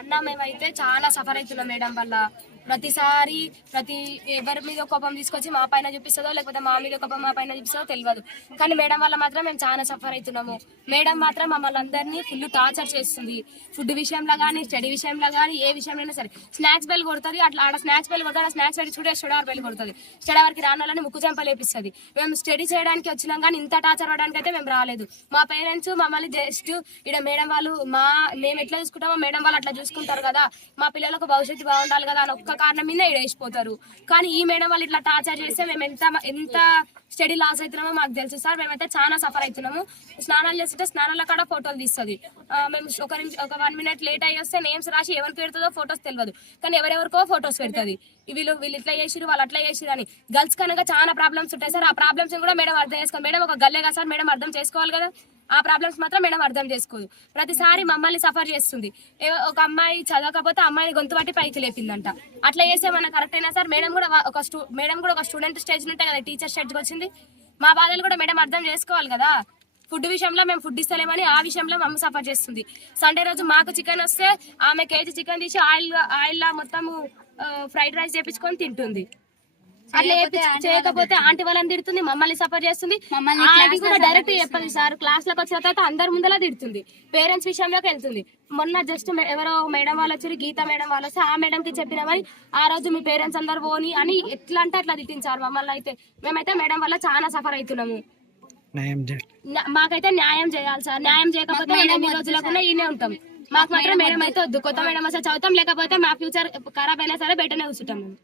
అన్న మేమైతే చాలా సఫర్ అవుతున్నాం మేడం వల్ల. ప్రతిసారి ఎవరి మీద కోపం తీసుకొచ్చి మా పైన చూపిస్తుందో లేకపోతే మా మీద కోపం మా పైన చూపిస్తుందో తెలియదు. కానీ మేడం వల్ల మాత్రం మేము చాలా సఫర్ అవుతున్నాము. మేడం మాత్రం మమ్మల్ని అందరినీ ఫుల్ టార్చర్ చేస్తుంది. ఫుడ్ విషయంలో కానీ, స్టడీ విషయంలో కానీ, ఏ విషయంలో సరే. స్నాక్స్ బెల్ కొడుతుంది, అట్లా ఆడ స్నాక్స్ బెల్ కొడతాడు, స్నాక్స్ పెట్టి స్టడీ బెల్ కొడుతుంది. స్టడీ వరకు రాని వాళ్ళని ముక్కు చెంపలేపిస్తుంది. మేము స్టడీ చేయడానికి వచ్చినాం కానీ ఇంత టార్చర్ అవ్వడానికి అయితే మేము రాలేదు. మా పేరెంట్స్ మమ్మల్ని జస్ట్ ఇక్కడ మేడం వాళ్ళు మేము ఎట్లా చూసుకుంటామో మేడం వాళ్ళు అట్లా చూసుకుంటారు కదా, మా పిల్లలకు భవిష్యత్తు బాగుండాలి కదా అని ఒక్క కారణం మీద వేసిపోతారు. కానీ ఈ మేడం వాళ్ళు ఇట్లా టార్చర్ చేస్తే మేము ఎంత స్టడీ లాస్ అవుతున్నామో మాకు తెలుసు సార్. మేమైతే చాలా సఫర్ అవుతున్నాము. స్నానాలు చేస్తుంటే స్నానాల కాడ ఫోటోలు తీస్తుంది. మేము ఒక 1 minute లేట్ అయ్యి వస్తే నేమ్స్ రాసి ఎవరికి పెడుతుందో ఫొటోస్ తెలియదు, కానీ ఎవరెవరికో ఫొటోస్ పెడుతుంది. వీళ్ళు ఇట్లా చేసిరు, వాళ్ళు అట్లా చేసిరు అని. గర్ల్స్ కనుక చాలా ప్రాబ్లమ్స్ ఉంటాయి సార్. ఆ ప్రాబ్లమ్స్ కూడా మేడం అర్థం చేసుకోవాలి. మేడం ఒక గల్లే కదా సార్, మేడం అర్థం చేసుకోవాలి కదా. ఆ ప్రాబ్లమ్స్ మాత్రం మేడం అర్థం చేసుకోదు. ప్రతిసారి మమ్మల్ని సఫర్ చేస్తుంది. ఒక అమ్మాయి చదవకపోతే అమ్మాయిని గొంతు పట్టి పైకి లేపిందంట. అట్లా చేస్తే మనకు కరెక్ట్ అయినా సార్? మేడం కూడా ఒక స్టూడెంట్ స్టేజ్ ఉంటే కదా టీచర్ స్టేజ్కి వచ్చింది. మా బాధలు కూడా మేడం అర్థం చేసుకోవాలి కదా. ఫుడ్ విషయంలో మేము ఫుడ్ ఇస్తలేమని ఆ విషయంలో మమ్మ సఫర్ చేస్తుంది. సండే రోజు మాకు చికెన్ వస్తే ఆమె కేజీ చికెన్ తీసి ఆయిల్ మొత్తము ఫ్రైడ్ రైస్ చేపించుకొని తింటుంది. అట్లా చేయకపోతే ఆంటీ వాళ్ళని తిడుతుంది, మమ్మల్ని సఫర్ చేస్తుంది. అది కూడా డైరెక్ట్ చెప్పదు సార్. క్లాస్ లోకి వచ్చిన తర్వాత అందరి ముందలా తిడుతుంది. పేరెంట్స్ విషయంలోకి వెళ్తుంది. మొన్న జస్ట్ ఎవరో మేడం వాళ్ళు వచ్చారు, గీత మేడం వాళ్ళు వస్తే ఆ మేడం కి చెప్పినామని ఆ రోజు మీ పేరెంట్స్ అందరు పోని అని ఎట్లా అంటే అట్లా తిట్టించారు మమ్మల్ని. అయితే మేమైతే మేడం వల్ల చాలా సఫర్ అవుతున్నాము. మాకైతే న్యాయం చేయాలి సార్. న్యాయం చేయకపోతే మేము ఈ రోజులకుండా ఈయనే ఉంటాం. మాకు మాత్రం మేడం అయితే వద్దు. కొత్త మేడం అసలు చదువుతాం, లేకపోతే మా ఫ్యూచర్ ఖరాబ్ అయినా సరే బయటనే కూర్చుంటాం మేము.